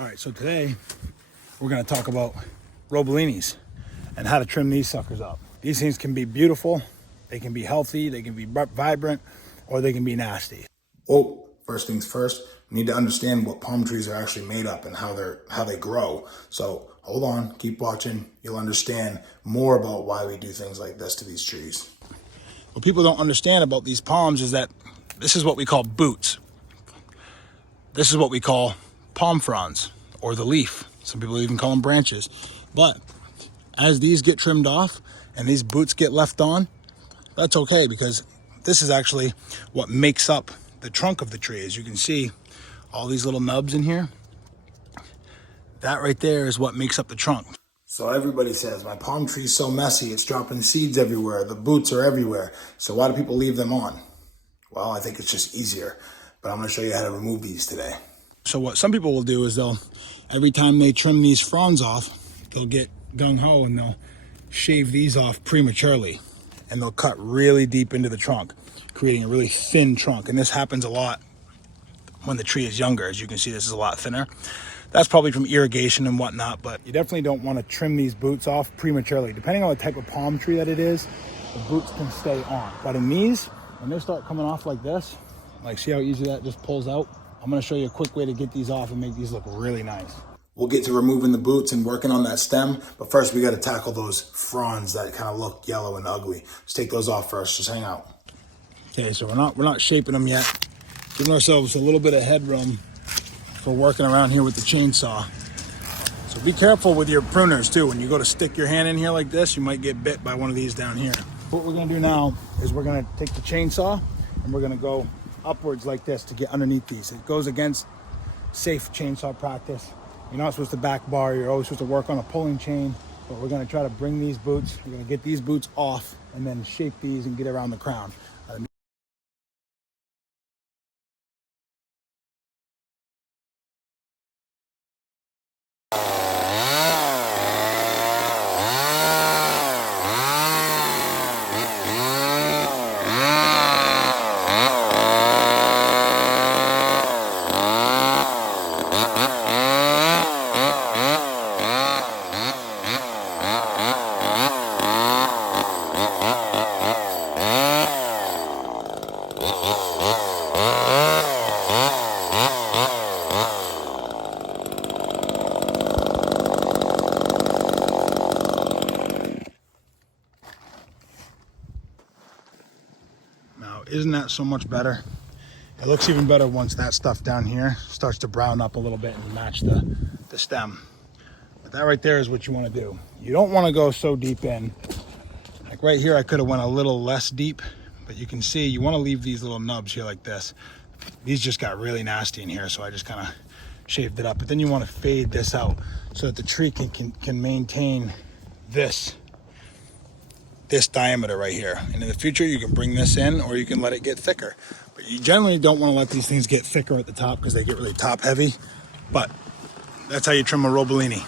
All right, so today we're gonna talk about robolinis and how to trim these suckers up. These things can be beautiful, they can be healthy, they can be vibrant, or they can be nasty. Oh, first things first, we need to understand what palm trees are actually made up and how they grow. So hold on, keep watching. You'll understand more about why we do things like this to these trees. What people don't understand about these palms is that this is what we call boots. This is what we call palm fronds, or the leaf. Some people even call them branches. But as these get trimmed off and these boots get left on, that's okay, because this is actually what makes up the trunk of the tree. As you can see, all these little nubs in here, that right there is what makes up the trunk. So everybody says, my palm tree's so messy, it's dropping seeds everywhere, the boots are everywhere. So why do people leave them on? Well, I think it's just easier, but I'm gonna show you how to remove these today. So what some people will do is every time they trim these fronds off, they'll get gung-ho and they'll shave these off prematurely. And they'll cut really deep into the trunk, creating a really thin trunk. And this happens a lot when the tree is younger. As you can see, this is a lot thinner. That's probably from irrigation and whatnot, but you definitely don't want to trim these boots off prematurely. Depending on the type of palm tree that it is, the boots can stay on. But in these, when they start coming off like this, like see how easy that just pulls out? I'm gonna show you a quick way to get these off and make these look really nice. We'll get to removing the boots and working on that stem, but first we gotta tackle those fronds that kind of look yellow and ugly. Let's take those off first, just hang out. Okay, so we're not shaping them yet. Giving ourselves a little bit of headroom for working around here with the chainsaw. So be careful with your pruners too. When you go to stick your hand in here like this, you might get bit by one of these down here. What we're gonna do now is we're gonna take the chainsaw and we're gonna go upwards like this to get underneath these. It goes against safe chainsaw practice. You're not supposed to back bar, you're always supposed to work on a pulling chain, but we're gonna try to bring these boots, we're gonna get these boots off and then shape these and get around the crown. Now, isn't that so much better? It looks even better once that stuff down here starts to brown up a little bit and match the stem. But that right there is what you want to do. You don't want to go so deep in. Like right here, I could have went a little less deep, but you can see you want to leave these little nubs here like this. These just got really nasty in here, so I just kind of shaved it up. But then you want to fade this out so that the tree can maintain this diameter right here. And in the future, you can bring this in or you can let it get thicker. But you generally don't want to let these things get thicker at the top because they get really top heavy. But that's how you trim a robolini.